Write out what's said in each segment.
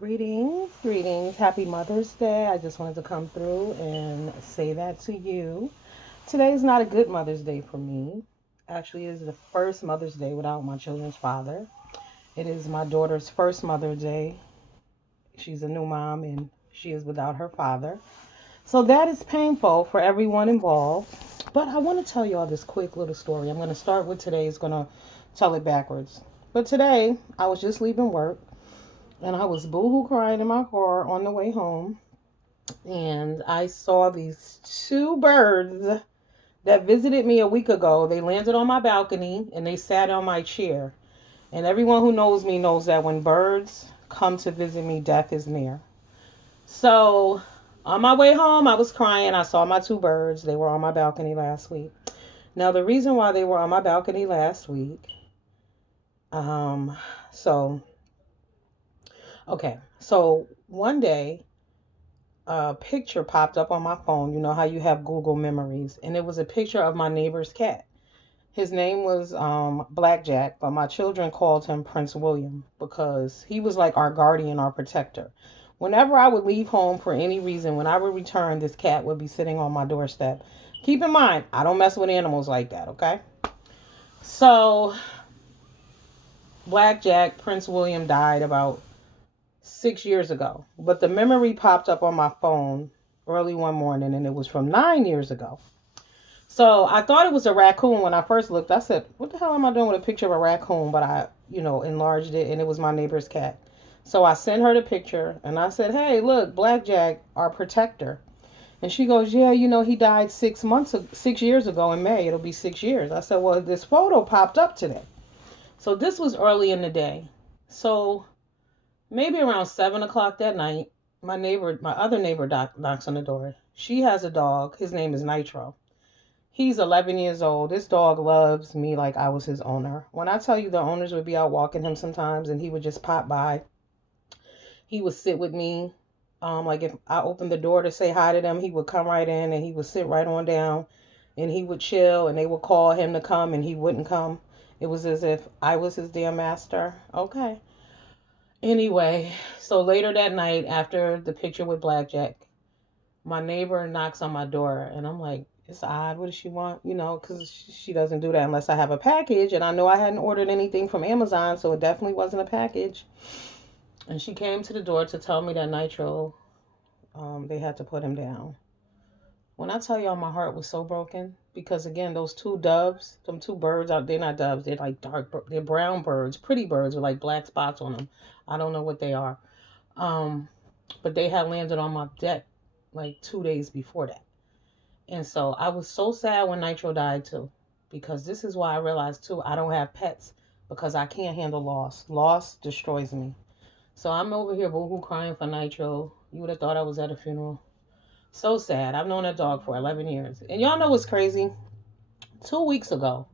Greetings, greetings. Happy Mother's Day. I just wanted to come through and say that to you. Today is not a good Mother's Day for me. Actually, it is the first Mother's Day without my children's father. It is my daughter's first Mother's Day. She's a new mom and she is without her father. So that is painful for everyone involved. But I want to tell y'all this quick little story. I'm going to start with today. It's going to tell it backwards. But today, I was just leaving work and I was boohoo crying in my car on the way home. And I saw these two birds that visited me a week ago. They landed on my balcony and they sat on my chair. And everyone who knows me knows that when birds come to visit me, death is near. So on my way home, I was crying. I saw my two birds. They were on my balcony last week. Now, the reason why they were on my balcony last week, um, so, okay. So one day, a picture popped up on my phone. You know how you have Google memories, and it was a picture of my neighbor's cat. His name was Blackjack, but my children called him Prince William because he was like our guardian, our protector. Whenever I would leave home for any reason, when I would return, this cat would be sitting on my doorstep. Keep in mind, I don't mess with animals like that, okay? So, Blackjack, Prince William died about 6 years ago, but the memory popped up on my phone early one morning and it was from 9 years ago. So I thought it was a raccoon when I first looked. I said, what the hell am I doing with a picture of a raccoon? But I, enlarged it and it was my neighbor's cat. So I sent her the picture and I said, hey, look, Blackjack, our protector. And she goes, yeah, he died 6 years ago in May. It'll be 6 years. I said, well, this photo popped up today. So this was early in the day. So maybe around 7 o'clock that night, my other neighbor knocks on the door. She has a dog. His name is Nitro. He's 11 years old. This dog loves me like I was his owner. When I tell you the owners would be out walking him sometimes and he would just pop by, he would sit with me. Like if I opened the door to say hi to them, he would come right in and he would sit right on down and he would chill and they would call him to come and he wouldn't come. It was as if I was his dear master. Okay. Anyway, so later that night after the picture with Blackjack, my neighbor knocks on my door and I'm like, it's odd. What does she want? Because she doesn't do that unless I have a package. And I know I hadn't ordered anything from Amazon, so it definitely wasn't a package. And she came to the door to tell me that Nitro, they had to put him down. When I tell y'all my heart was so broken, because again, those two doves, them two birds, they're not doves, they're like they're brown birds, pretty birds with like black spots on them. I don't know what they are. Um, but they had landed on my deck like 2 days before that. And so I was so sad when Nitro died too, because this is why I realized too I don't have pets because I can't handle loss. Loss destroys me. So I'm over here boohoo crying for Nitro. You would have thought I was at a funeral. So sad. I've known that dog for 11 years. And y'all know what's crazy? 2 weeks ago,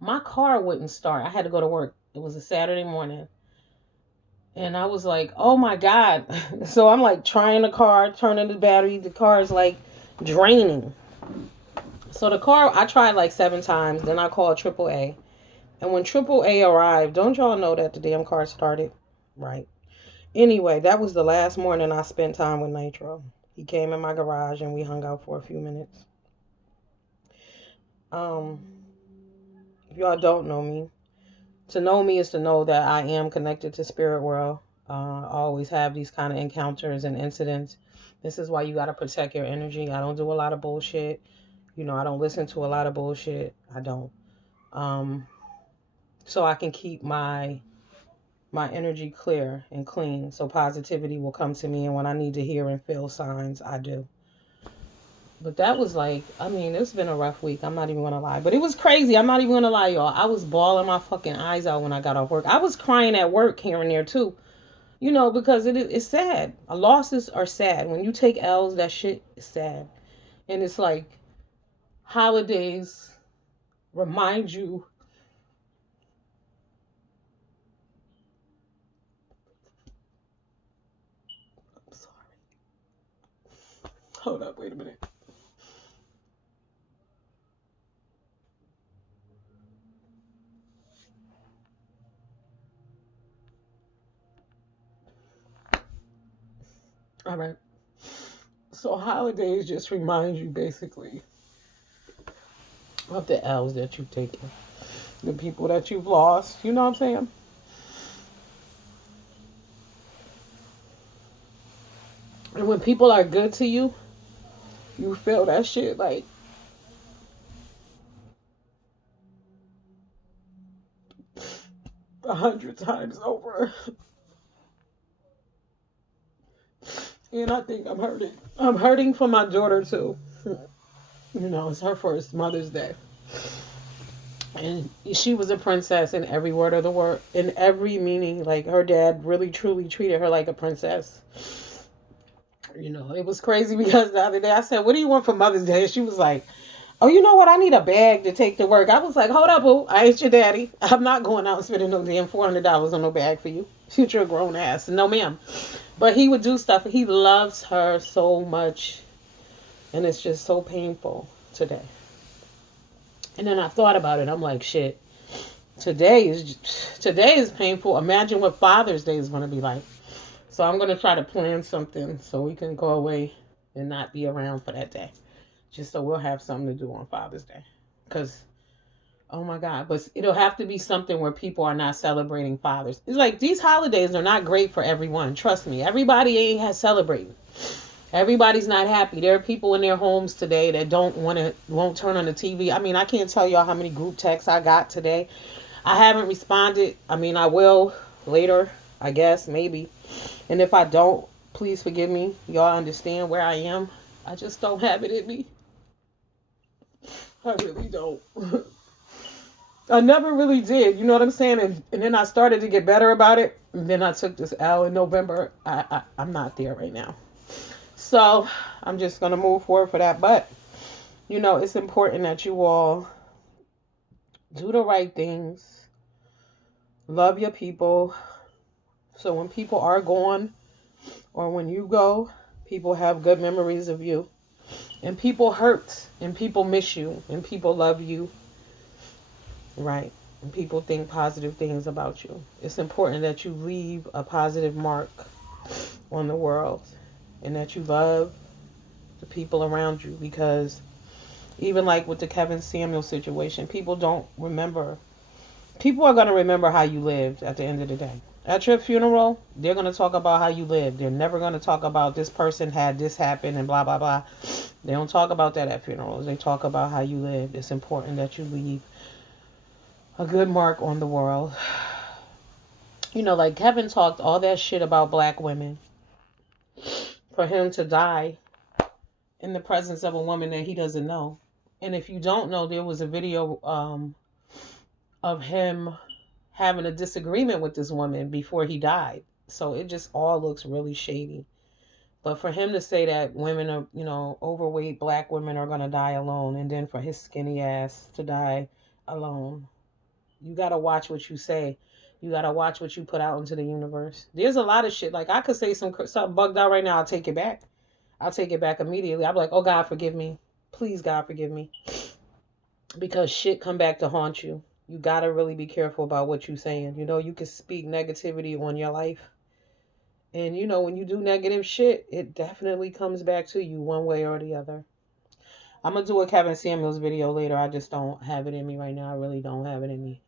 my car wouldn't start. I had to go to work. It was a Saturday morning. And I was like, oh my God. So I'm like trying the car, turning the battery. The car is like draining. So the car, I tried like 7 times. Then I called AAA. And when AAA arrived, don't y'all know that the damn car started? Right. Anyway, that was the last morning I spent time with Nitro. He came in my garage and we hung out for a few minutes. Um, if y'all don't know me, to know me is to know that I am connected to spirit world. I always have these kind of encounters and incidents. This is why you got to protect your energy. I don't do a lot of bullshit. I don't listen to a lot of bullshit. I don't. Um, so I can keep my energy clear and clean so positivity will come to me, and when I need to hear and feel signs, I do. But that was like, I mean, it's been a rough week. I'm not even gonna lie, but it was crazy. I'm not even gonna lie, y'all. I was bawling my fucking eyes out when I got off work. I was crying at work here and there too, because it's sad. Losses are sad. When you take L's, that shit is sad, and it's like holidays remind you. I'm sorry. Hold up, wait a minute. All right. So holidays just remind you basically of the L's that you've taken, the people that you've lost. You know what I'm saying? And when people are good to you, you feel that shit like 100 times over. And I think I'm hurting. I'm hurting for my daughter too. You know, it's her first Mother's Day. And she was a princess in every word of the word, in every meaning. Like her dad really truly treated her like a princess. You know, it was crazy because the other day I said, "What do you want for Mother's Day?" And she was like, "Oh, you know what? I need a bag to take to work." I was like, "Hold up, boo. I ain't your daddy. I'm not going out and spending no damn $400 on no bag for you. Future grown ass. No, ma'am." But he would do stuff. He loves her so much. And it's just so painful today. And then I thought about it. I'm like, shit. Today is painful. Imagine what Father's Day is going to be like. So I'm going to try to plan something so we can go away and not be around for that day. Just so we'll have something to do on Father's Day. Because, oh my God. But it'll have to be something where people are not celebrating fathers. It's like these holidays are not great for everyone. Trust me. Everybody ain't has celebrating. Everybody's not happy. There are people in their homes today that won't turn on the TV. I mean, I can't tell y'all how many group texts I got today. I haven't responded. I mean, I will later, I guess, maybe. And if I don't, please forgive me. Y'all understand where I am. I just don't have it in me. I really don't. I never really did. You know what I'm saying? And then I started to get better about it. And then I took this L in November. I'm not there right now. So I'm just going to move forward for that. But, you know, it's important that you all do the right things, love your people. So when people are gone or when you go, people have good memories of you. And people hurt and people miss you and people love you. Right. And people think positive things about you. It's important that you leave a positive mark on the world and that you love the people around you because even like with the Kevin Samuel situation, people don't remember. People are going to remember how you lived at the end of the day. At your funeral, they're going to talk about how you lived. They're never going to talk about this person had this happen and blah, blah, blah. They don't talk about that at funerals. They talk about how you lived. It's important that you leave a good mark on the world. You know, like Kevin talked all that shit about black women. For him to die in the presence of a woman that he doesn't know. And if you don't know, there was a video of him having a disagreement with this woman before he died. So it just all looks really shady. But for him to say that women are, you know, overweight black women are going to die alone, and then for his skinny ass to die alone, you got to watch what you say. You got to watch what you put out into the universe. There's a lot of shit. Like I could say something bugged out right now. I'll take it back. I'll take it back immediately. I'll be like, oh God, forgive me. Please, God, forgive me. Because shit come back to haunt you. You gotta really be careful about what you're saying. You know, you can speak negativity on your life. And you know, when you do negative shit, it definitely comes back to you one way or the other. I'm gonna do a Kevin Samuels video later. I just don't have it in me right now. I really don't have it in me.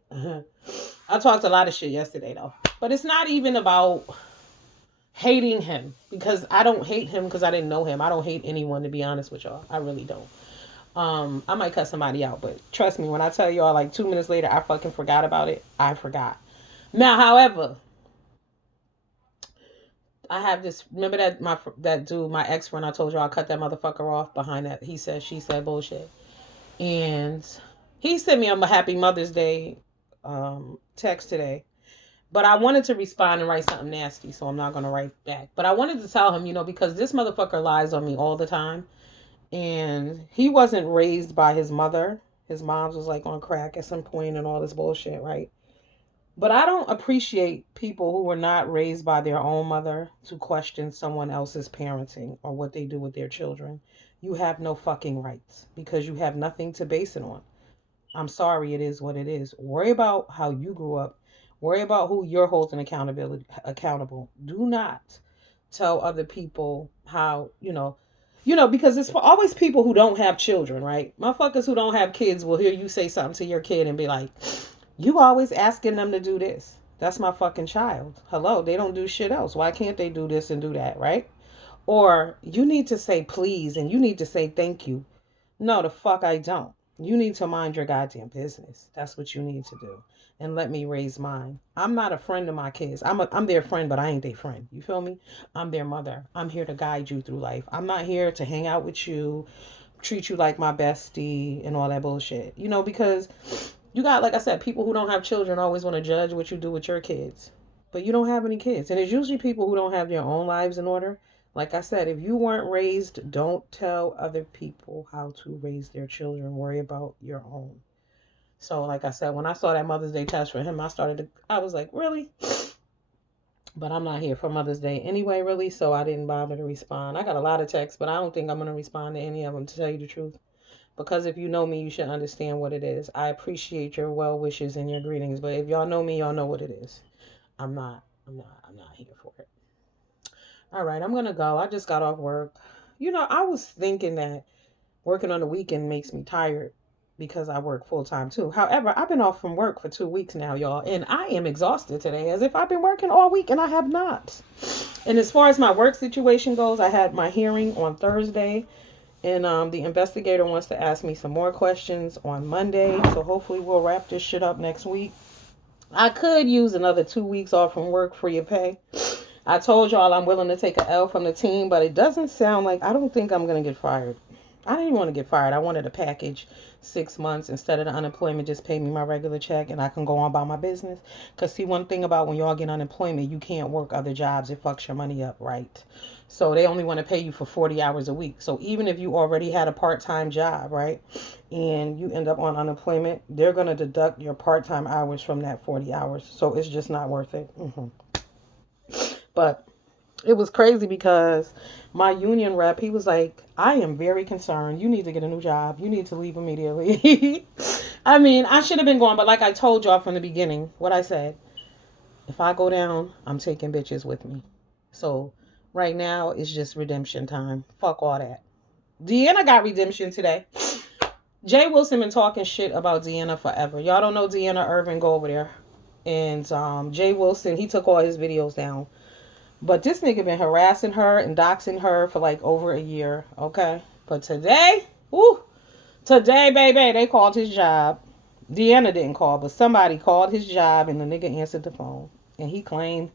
I talked a lot of shit yesterday though. But it's not even about hating him because I don't hate him because I didn't know him. I don't hate anyone to be honest with y'all. I really don't. I might cut somebody out, but trust me when I tell y'all like 2 minutes later I fucking forgot about it. I forgot. Now, however, I have this. Remember that dude, my ex friend. I told you I cut that motherfucker off behind that. He said she said bullshit, and he sent me a happy Mother's Day text today. But I wanted to respond and write something nasty, so I'm not gonna write back. But I wanted to tell him, you know, because this motherfucker lies on me all the time. And he wasn't raised by his mother. His mom was like on crack at some point and all this bullshit, right? But I don't appreciate people who were not raised by their own mother to question someone else's parenting or what they do with their children. You have no fucking rights because you have nothing to base it on. I'm sorry, it is what it is. Worry about how you grew up. Worry about who you're holding accountable. Do not tell other people how, because it's for always people who don't have children, right? Motherfuckers who don't have kids will hear you say something to your kid and be like, you always asking them to do this. That's my fucking child. Hello, they don't do shit else. Why can't they do this and do that, right? Or you need to say please and you need to say thank you. No, the fuck I don't. You need to mind your goddamn business. That's what you need to do. And let me raise mine. I'm not a friend of my kids. I'm their friend, but I ain't their friend. You feel me? I'm their mother. I'm here to guide you through life. I'm not here to hang out with you, treat you like my bestie and all that bullshit. Because you got, like I said, people who don't have children always want to judge what you do with your kids. But you don't have any kids. And it's usually people who don't have their own lives in order. Like I said, if you weren't raised, don't tell other people how to raise their children. Worry about your own. So, like I said, when I saw that Mother's Day test for him, I was like, really? But I'm not here for Mother's Day anyway, really, so I didn't bother to respond. I got a lot of texts, but I don't think I'm going to respond to any of them, to tell you the truth. Because if you know me, you should understand what it is. I appreciate your well wishes and your greetings, but if y'all know me, y'all know what it is. I'm not here for it. All right, I'm gonna go. I just got off work. I was thinking that working on the weekend makes me tired because I work full time too. However, I've been off from work for 2 weeks now, y'all, and I am exhausted today as if I've been working all week and I have not. And as far as my work situation goes, I had my hearing on Thursday, and the investigator wants to ask me some more questions on Monday. So hopefully we'll wrap this shit up next week. I could use another 2 weeks off from work free of pay. I told y'all I'm willing to take an L from the team, but it doesn't sound like, I don't think I'm going to get fired. I didn't want to get fired. I wanted a package, 6 months instead of the unemployment. Just pay me my regular check and I can go on about my business. Because see, one thing about when y'all get unemployment, you can't work other jobs. It fucks your money up, right? So they only want to pay you for 40 hours a week. So even if you already had a part-time job, right, and you end up on unemployment, they're going to deduct your part-time hours from that 40 hours. So it's just not worth it. But it was crazy because my union rep, he was like, I am very concerned. You need to get a new job. You need to leave immediately. I mean, I should have been going, but like I told y'all from the beginning, what I said, if I go down, I'm taking bitches with me. So right now, it's just redemption time. Fuck all that. Deanna got redemption today. Jay Wilson been talking shit about Deanna forever. Y'all don't know Deanna Irvin, go over there. And Jay Wilson, he took all his videos down. But this nigga been harassing her and doxing her for like over a year, okay? But today, baby, they called his job. Deanna didn't call, but somebody called his job and the nigga answered the phone. And he claimed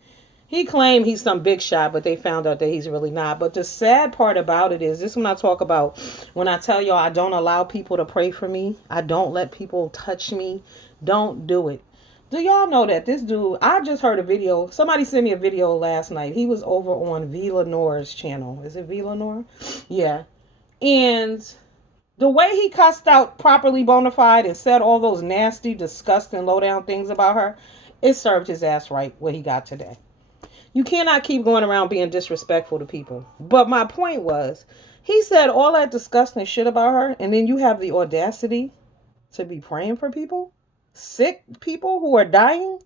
he's some big shot, but they found out that he's really not. But the sad part about it is, this is when I talk about, when I tell y'all I don't allow people to pray for me. I don't let people touch me. Don't do it. Do y'all know that this dude, I just heard a video. Somebody sent me a video last night. He was over on V Lenore's channel. Is it V Lenore? Yeah. And the way he cussed out Properly Bonafide and said all those nasty, disgusting, low down things about her, it served his ass right what he got today. You cannot keep going around being disrespectful to people. But my point was, he said all that disgusting shit about her, and then you have the audacity to be praying for people? Sick people who are dying?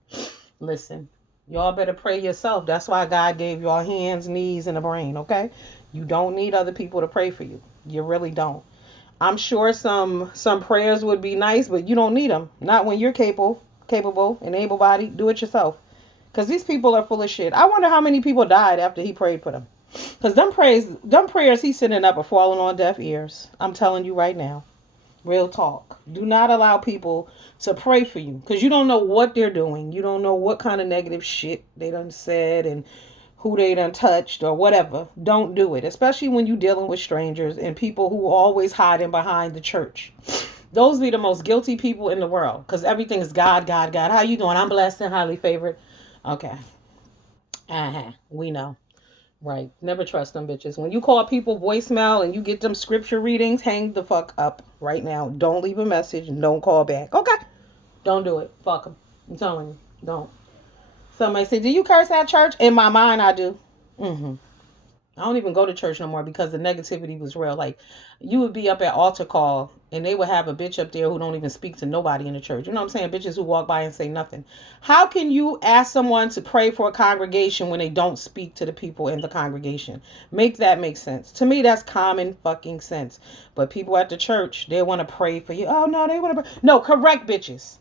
Listen, y'all better pray yourself. That's why God gave y'all hands, knees, and a brain, okay? You don't need other people to pray for you. You really don't. I'm sure some prayers would be nice, but you don't need them. Not when you're capable and able-bodied. Do it yourself. Because these people are full of shit. I wonder how many people died after he prayed for them. Because them prayers he's sending up are falling on deaf ears. I'm telling you right now. Real talk. Do not allow people to pray for you. Because you don't know what they're doing. You don't know what kind of negative shit they done said and who they done touched or whatever. Don't do it. Especially when you're dealing with strangers and people who are always hiding behind the church. Those be the most guilty people in the world. Because everything is God, God, God. How you doing? I'm blessed and highly favored. Okay. We know. Right. Never trust them bitches. When you call people voicemail and you get them scripture readings, hang the fuck up right now. Don't leave a message and don't call back. Okay. Don't do it. Fuck them. I'm telling you. Don't. Somebody say, do you curse at church? In my mind, I do. Mm-hmm. I don't even go to church no more because the negativity was real. Like, you would be up at altar call and they would have a bitch up there who don't even speak to nobody in the church. You know what I'm saying? Bitches who walk by and say nothing. How can you ask someone to pray for a congregation when they don't speak to the people in the congregation? Make that make sense. To me, that's common fucking sense. But people at the church, they want to pray for you. Oh, no, they want to pray. No, correct bitches.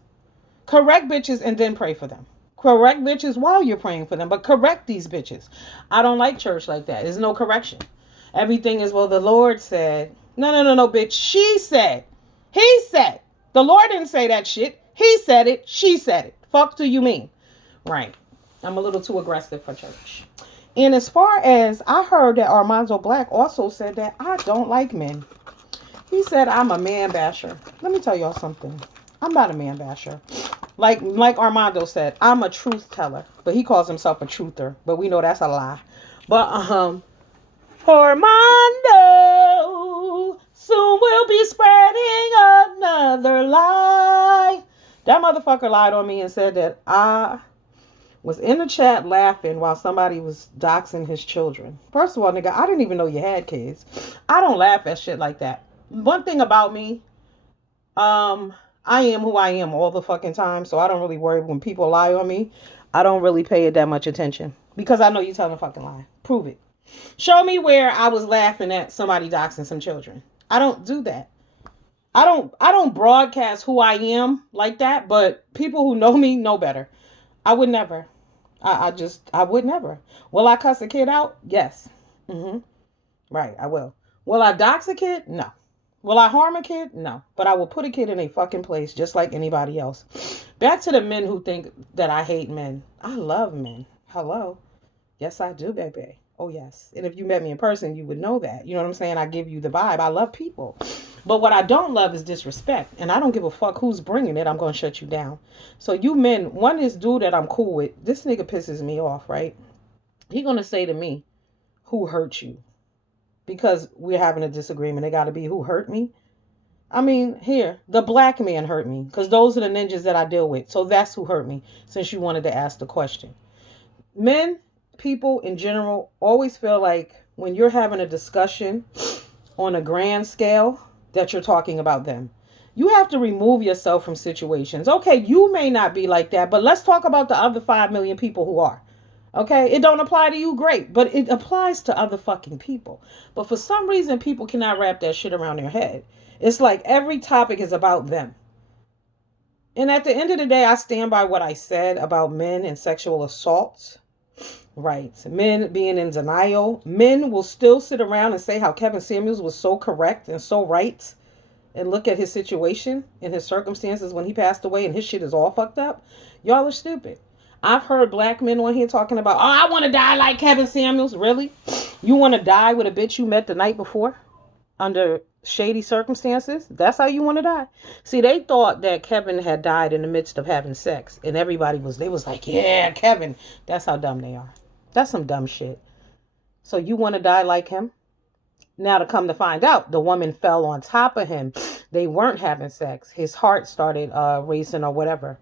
Correct bitches and then pray for them. Correct bitches while you're praying for them, but correct these bitches. I don't like church like that. There's no correction. Everything is, well, the Lord said. No, no, no, no, bitch. She said. He said. The Lord didn't say that shit. He said it. She said it. Fuck do you mean? Right. I'm a little too aggressive for church. And as far as I heard that Armando Black also said that I don't like men. He said I'm a man basher. Let me tell y'all something. I'm not a man basher. Like Armando said, I'm a truth teller, but he calls himself a truther. But we know that's a lie. But Armando soon will be spreading another lie. That motherfucker lied on me and said that I was in the chat laughing while somebody was doxing his children. First of all, nigga, I didn't even know you had kids. I don't laugh at shit like that. One thing about me, I am who I am all the fucking time, so I don't really worry when people lie on me. I don't really pay it that much attention because I know you're telling a fucking lie. Prove it. Show me where I was laughing at somebody doxing some children. I don't do that. I don't broadcast who I am like that, but people who know me know better. I would never. I would never. Will I cuss a kid out? Yes. Right, I will. Will I dox a kid? No. Will I harm a kid? No. But I will put a kid in a fucking place just like anybody else. Back to the men who think that I hate men. I love men. Hello. Yes, I do, baby. Oh, yes. And if you met me in person, you would know that. You know what I'm saying? I give you the vibe. I love people. But what I don't love is disrespect. And I don't give a fuck who's bringing it. I'm going to shut you down. So you men, one is dude that I'm cool with. This nigga pisses me off, right? He going to say to me, who hurt you? Because we're having a disagreement. It got to be who hurt me. I mean, here, the black man hurt me. Because those are the ninjas that I deal with. So that's who hurt me, since you wanted to ask the question. Men, people in general, always feel like when you're having a discussion on a grand scale, that you're talking about them. You have to remove yourself from situations. Okay, you may not be like that, but let's talk about the other 5 million people who are. Okay, it don't apply to you, great, but it applies to other fucking people. But for some reason, people cannot wrap that shit around their head. It's like every topic is about them. And at the end of the day, I stand by what I said about men and sexual assaults. Right. Men being in denial. Men will still sit around and say how Kevin Samuels was so correct and so right. And look at his situation and his circumstances when he passed away and his shit is all fucked up. Y'all are stupid. I've heard black men on here talking about, oh, I want to die like Kevin Samuels. Really? You want to die with a bitch you met the night before? Under shady circumstances? That's how you want to die? See, they thought that Kevin had died in the midst of having sex. And they was like, yeah, Kevin. That's how dumb they are. That's some dumb shit. So you want to die like him? Now to come to find out, the woman fell on top of him. They weren't having sex. His heart started racing or whatever.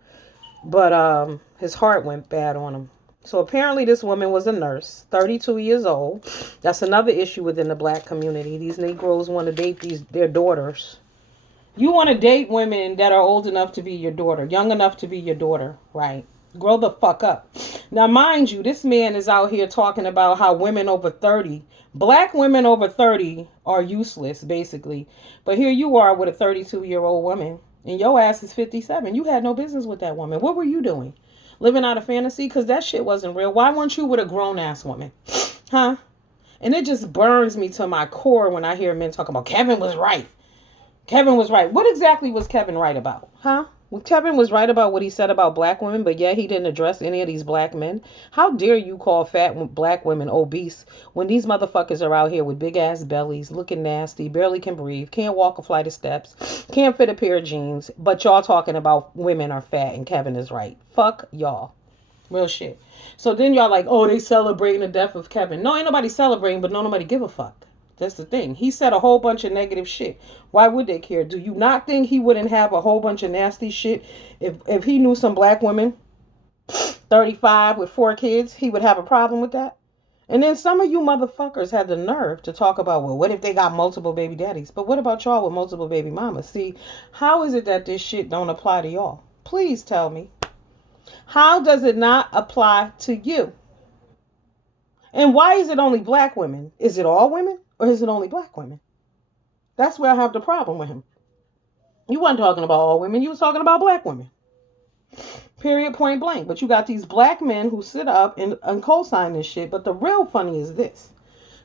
But his heart went bad on him. So apparently this woman was a nurse, 32 years old. That's another issue within the black community. These Negroes want to date their daughters. You want to date women that are old enough to be your daughter, young enough to be your daughter, right? Grow the fuck up. Now, mind you, this man is out here talking about how women over 30, black women over 30 are useless, basically. But here you are with a 32-year-old woman, and your ass is 57. You had no business with that woman. What were you doing? Living out of fantasy? Because that shit wasn't real. Why weren't you with a grown-ass woman? Huh? And it just burns me to my core when I hear men talk about Kevin was right. Kevin was right. What exactly was Kevin right about? Huh? Well, Kevin was right about what he said about black women, but yet he didn't address any of these black men. How dare you call fat black women obese when these motherfuckers are out here with big ass bellies, looking nasty, barely can breathe, can't walk a flight of steps, can't fit a pair of jeans, but y'all talking about women are fat and Kevin is right. Fuck y'all. Real shit. So then y'all like, oh, they celebrating the death of Kevin. No, ain't nobody celebrating, but no nobody give a fuck. That's the thing. He said a whole bunch of negative shit. Why would they care? Do you not think he wouldn't have a whole bunch of nasty shit if he knew some black women, 35 with 4 kids, he would have a problem with that? And then some of you motherfuckers had the nerve to talk about, well, what if they got multiple baby daddies? But what about y'all with multiple baby mamas? See, how is it that this shit don't apply to y'all? Please tell me. How does it not apply to you? And why is it only black women? Is it all women or is it only black women? That's where I have the problem with him. You weren't talking about all women, you was talking about black women. Period, point blank. But you got these black men who sit up and co-sign this shit. But the real funny is this.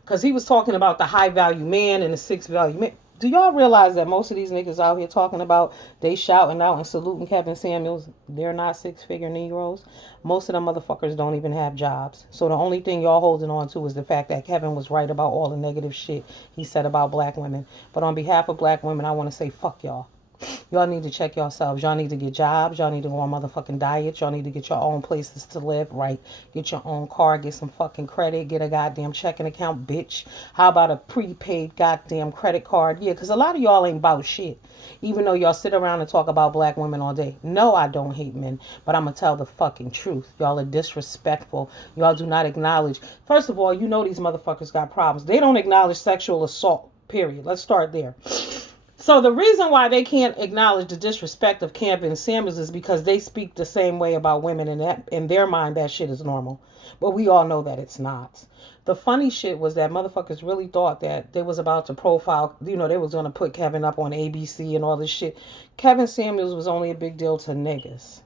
Because he was talking about the high value man and the six value man. Do y'all realize that most of these niggas out here talking about they shouting out and saluting Kevin Samuels, they're not six-figure Negroes? Most of them motherfuckers don't even have jobs. So the only thing y'all holding on to is the fact that Kevin was right about all the negative shit he said about black women. But on behalf of black women, I want to say fuck y'all. Y'all need to check yourselves. Y'all need to get jobs. Y'all need to go on motherfucking diets. Y'all need to get your own places to live, right? Get your own car. Get some fucking credit. Get a goddamn checking account, bitch. How about a prepaid goddamn credit card? Yeah, because a lot of y'all ain't about shit. Even though y'all sit around and talk about black women all day. No, I don't hate men, but I'm going to tell the fucking truth. Y'all are disrespectful. Y'all do not acknowledge. First of all, you know these motherfuckers got problems. They don't acknowledge sexual assault, period. Let's start there. So the reason why they can't acknowledge the disrespect of Kevin Samuels is because they speak the same way about women, and that in their mind that shit is normal. But we all know that it's not. The funny shit was that motherfuckers really thought that they was about to profile, they was going to put Kevin up on ABC and all this shit. Kevin Samuels was only a big deal to niggas.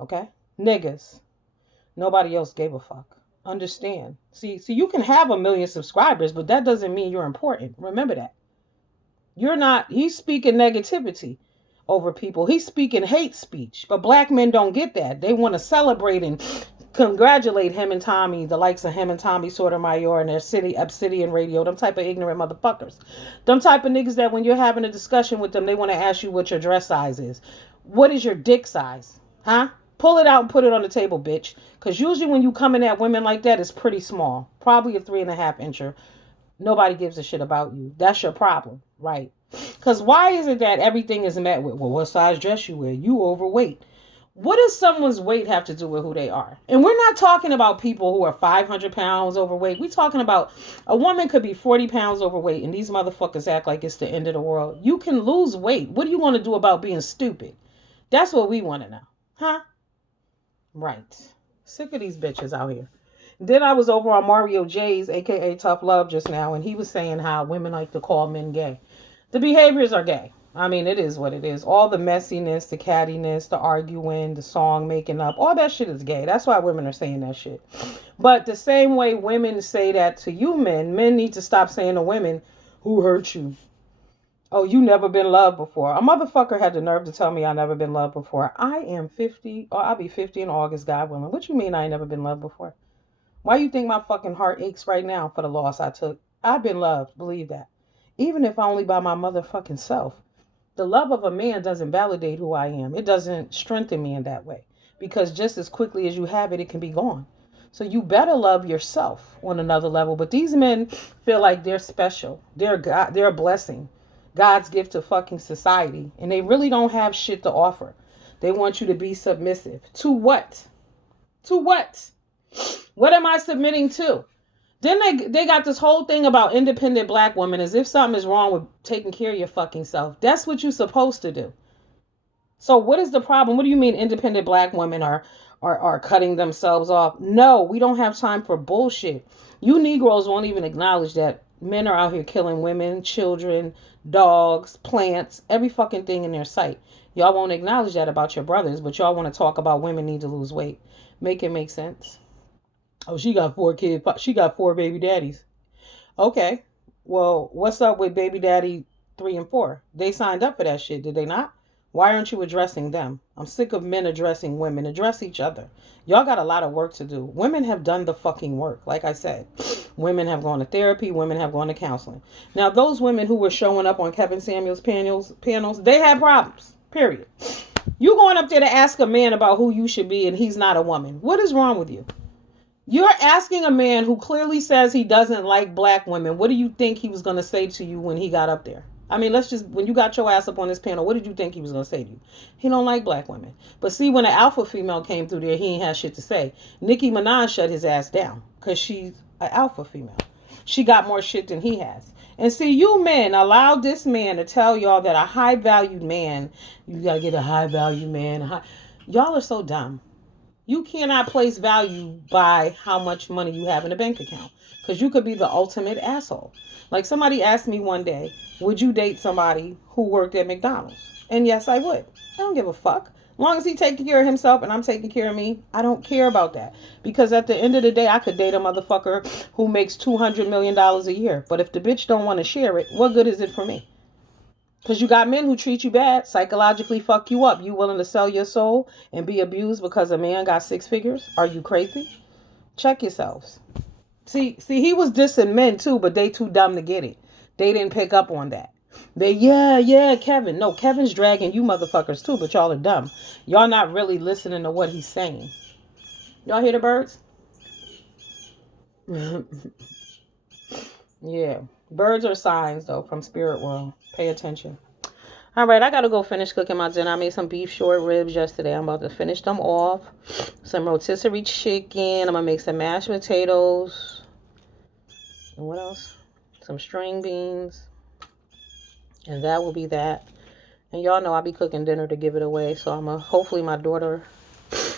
Okay? Niggas. Nobody else gave a fuck. Understand? See, you can have 1 million subscribers, but that doesn't mean you're important. Remember that. You're not, he's speaking negativity over people. He's speaking hate speech. But black men don't get that. They want to celebrate and congratulate him and Tommy, the likes of him and Tommy Sotomayor and their city, Obsidian Radio, them type of ignorant motherfuckers. Them type of niggas that when you're having a discussion with them, they want to ask you what your dress size is. What is your dick size? Huh? Pull it out and put it on the table, bitch. Because usually when you come in at women like that, it's pretty small. Probably a 3.5 incher. Nobody gives a shit about you. That's your problem, right? Because why is it that everything is met with, well, what size dress you wear? You overweight. What does someone's weight have to do with who they are? And we're not talking about people who are 500 pounds overweight. We're talking about a woman could be 40 pounds overweight, and these motherfuckers act like it's the end of the world. You can lose weight. What do you want to do about being stupid? That's what we want to know. Huh? Right. Sick of these bitches out here. Then I was over on Mario J's, aka Tough Love, just now, and he was saying how women like to call men gay. The behaviors are gay. I mean, it is what it is. All the messiness, the cattiness, the arguing, the song making up, all that shit is gay. That's why women are saying that shit. But the same way women say that to you men need to stop saying to women, who hurt you? Oh, you never been loved before. A motherfucker had the nerve to tell me I never been loved before. I am 50, or I'll be 50 in August, God willing. What you mean I ain't never been loved before? Why you think my fucking heart aches right now for the loss I took? I've been loved, believe that. Even if only by my motherfucking self. The love of a man doesn't validate who I am. It doesn't strengthen me in that way. Because just as quickly as you have it, it can be gone. So you better love yourself on another level. But these men feel like they're special. They're God, they're a blessing. God's gift to fucking society. And they really don't have shit to offer. They want you to be submissive. To what? To what? What am I submitting to? Then they got this whole thing about independent black women as if something is wrong with taking care of your fucking self. That's what you're supposed to do. So what is the problem? What do you mean independent black women are cutting themselves off? No, we don't have time for bullshit. You Negroes won't even acknowledge that men are out here killing women, children, dogs, plants, every fucking thing in their sight. Y'all won't acknowledge that about your brothers, but y'all want to talk about women need to lose weight. Make it make sense. Oh, she got 4 kids. She got 4 baby daddies. Okay. Well, what's up with baby daddy 3 and 4? They signed up for that shit, did they not? Why aren't you addressing them? I'm sick of men addressing women. Address each other. Y'all got a lot of work to do. Women have done the fucking work. Like I said, women have gone to therapy. Women have gone to counseling. Now, those women who were showing up on Kevin Samuels panels, they had problems. Period. You going up there to ask a man about who you should be and he's not a woman. What is wrong with you? You're asking a man who clearly says he doesn't like black women. What do you think he was going to say to you when he got up there? I mean, when you got your ass up on this panel, what did you think he was going to say to you? He don't like black women. But see, when an alpha female came through there, he ain't had shit to say. Nicki Minaj shut his ass down because she's an alpha female. She got more shit than he has. And see, you men allowed this man to tell y'all that a high valued man, you gotta get a high valued man. Y'all are so dumb. You cannot place value by how much money you have in a bank account. Because you could be the ultimate asshole. Like somebody asked me one day, would you date somebody who worked at McDonald's? And yes, I would. I don't give a fuck. As long as he taking care of himself and I'm taking care of me, I don't care about that. Because at the end of the day, I could date a motherfucker who makes $200 million a year. But if the bitch don't want to share it, what good is it for me? Because you got men who treat you bad, psychologically fuck you up. You willing to sell your soul and be abused because a man got 6 figures? Are you crazy? Check yourselves. See, he was dissing men too, but they too dumb to get it. They didn't pick up on that. Yeah, Kevin. No, Kevin's dragging you motherfuckers too, but y'all are dumb. Y'all not really listening to what he's saying. Y'all hear the birds? Yeah. Birds are signs, though, from spirit world. Pay attention. All right, I got to go finish cooking my dinner. I made some beef short ribs yesterday. I'm about to finish them off. Some rotisserie chicken. I'm going to make some mashed potatoes. And what else? Some string beans. And that will be that. And y'all know I'll be cooking dinner to give it away. So I'm going to, hopefully my daughter.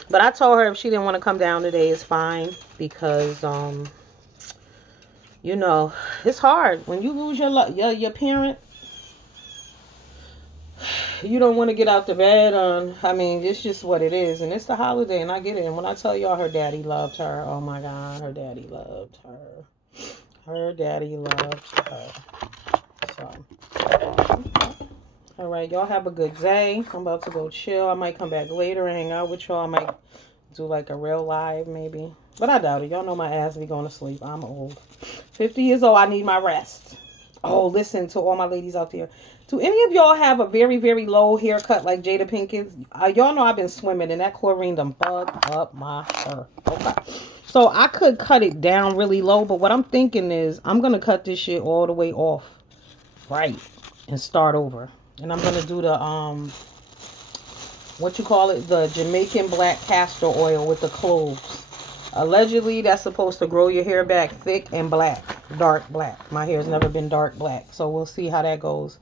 But I told her if she didn't want to come down today, it's fine. Because, you know, it's hard. When you lose your parent, you don't want to get out the bed. I mean, it's just what it is. And it's the holiday, and I get it. And when I tell y'all her daddy loved her, oh my God, her daddy loved her. Her daddy loved her. So, all right, y'all have a good day. I'm about to go chill. I might come back later and hang out with y'all. I might do like a real live maybe. But I doubt it. Y'all know my ass be going to sleep. I'm old. 50 years old. I need my rest. Oh, listen to all my ladies out there. Do any of y'all have a very, very low haircut like Jada Pinkett? Y'all know I've been swimming and that chlorine done bugged up my hair. Okay. So I could cut it down really low, but what I'm thinking is I'm going to cut this shit all the way off. Right. And start over. And I'm going to do the, what you call it? The Jamaican black castor oil with the cloves. Allegedly, that's supposed to grow your hair back thick and black. Dark black. My hair's never been dark black. So we'll see how that goes.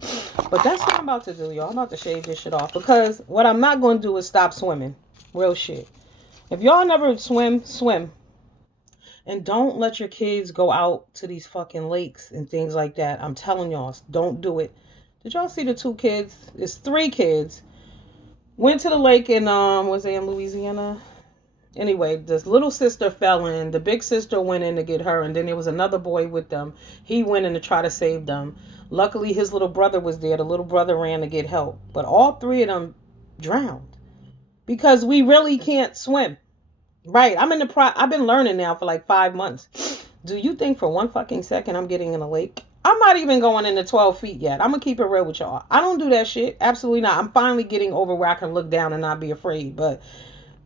But that's what I'm about to do, y'all. I'm about to shave this shit off. Because what I'm not going to do is stop swimming. Real shit. If y'all never swim, swim. And don't let your kids go out to these fucking lakes and things like that. I'm telling y'all, don't do it. Did y'all see the 2 kids? It's 3 kids. Went to the lake in, was they in Louisiana? Anyway, this little sister fell in. The big sister went in to get her. And then there was another boy with them. He went in to try to save them. Luckily, his little brother was there. The little brother ran to get help. But all 3 of them drowned. Because we really can't swim. Right. I've been learning now for like 5 months. Do you think for one fucking second I'm getting in a lake? I'm not even going into 12 feet yet. I'm going to keep it real with y'all. I don't do that shit. Absolutely not. I'm finally getting over where I can look down and not be afraid. But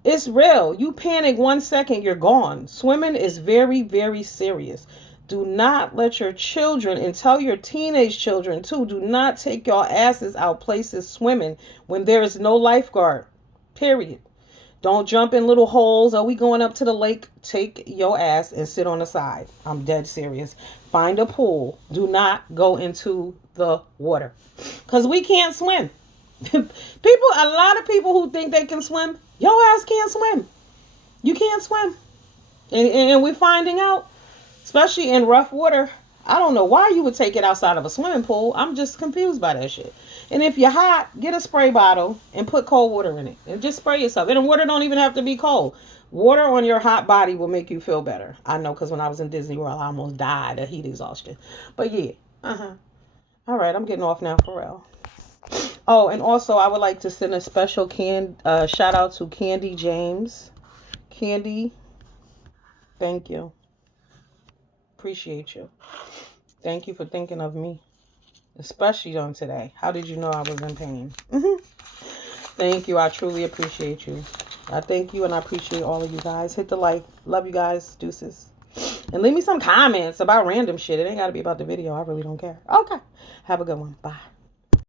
it's real. You panic 1 second, you're gone. Swimming is very, very serious. Do not let your children, and tell your teenage children too, do not take your asses out places swimming when there is no lifeguard. Period. Don't jump in little holes. Are we going up to the lake? Take your ass and sit on the side. I'm dead serious. Find a pool. Do not go into the water. Because we can't swim. A lot of people who think they can swim, your ass can't swim. You can't swim. And we're finding out, especially in rough water, I don't know why you would take it outside of a swimming pool. I'm just confused by that shit. And if you're hot, get a spray bottle and put cold water in it. And just spray yourself. And the water don't even have to be cold. Water on your hot body will make you feel better. I know, because when I was in Disney World, I almost died of heat exhaustion. But yeah. All right, I'm getting off now for real. Oh, and also I would like to send a special shout out to Candy James. Candy, thank you. Appreciate you. Thank you for thinking of me. Especially on today. How did you know I was in pain? Thank you. I truly appreciate you. I thank you and I appreciate all of you guys. Hit the like. Love you guys. Deuces. And leave me some comments about random shit. It ain't got to be about the video. I really don't care. Okay. Have a good one. Bye.